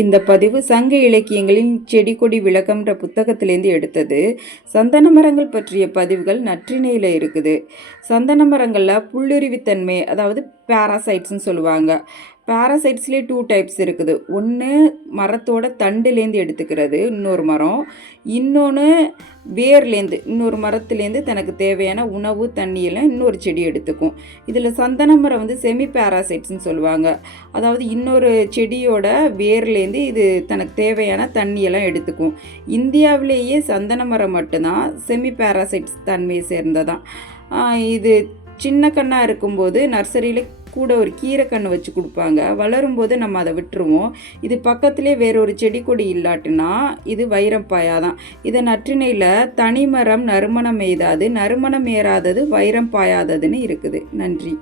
இந்த பதிவு சங்க இலக்கியங்களின் செடி கொடி விளக்கம்ன்ற புத்தகத்திலேருந்து எடுத்தது. சந்தன மரங்கள் பற்றிய பதிவுகள் நற்றிணையில் இருக்குது. சந்தன மரங்களில் புல்லுருவித்தன்மை, அதாவது பேராசைட்ஸ்ன்னு சொல்லுவாங்க. பேராசைட்ஸ்லேயே 2 டைப்ஸ் இருக்குது. ஒன்று மரத்தோட தண்டுலேருந்து எடுத்துக்கிறது இன்னொரு மரம், இன்னொன்று வேர்லேருந்து இன்னொரு மரத்துலேருந்து தனக்கு தேவையான உணவு தண்ணியெல்லாம் இன்னொரு செடி எடுத்துக்கும். இதில் சந்தன மரம் செமி பேராசைட்ஸ்ன்னு சொல்லுவாங்க. அதாவது இன்னொரு செடியோட வேர்லேருந்து இது தனக்கு தேவையான தண்ணியெல்லாம் எடுத்துக்கும். இந்தியாவிலேயே சந்தன மரம் மட்டும்தான் செமி பேராசைட்ஸ் தன்மையை சேர்ந்ததான். இது சின்ன கண்ணாக இருக்கும்போது நர்சரியில் கூட ஒரு கீரை கன்று வச்சு கொடுப்பாங்க. வளரும்போது நம்ம அதை விட்டுருவோம். இது பக்கத்துலேயே வேறொரு செடி கொடி இல்லாட்டுனா இது வைரம் பாயாதான். இதை நற்றிணையில் தனிமரம் நறுமணம் எய்தாது, நறுமணம் ஏறாதது வைரம் பாயாததுன்னு இருக்குது. நன்றி.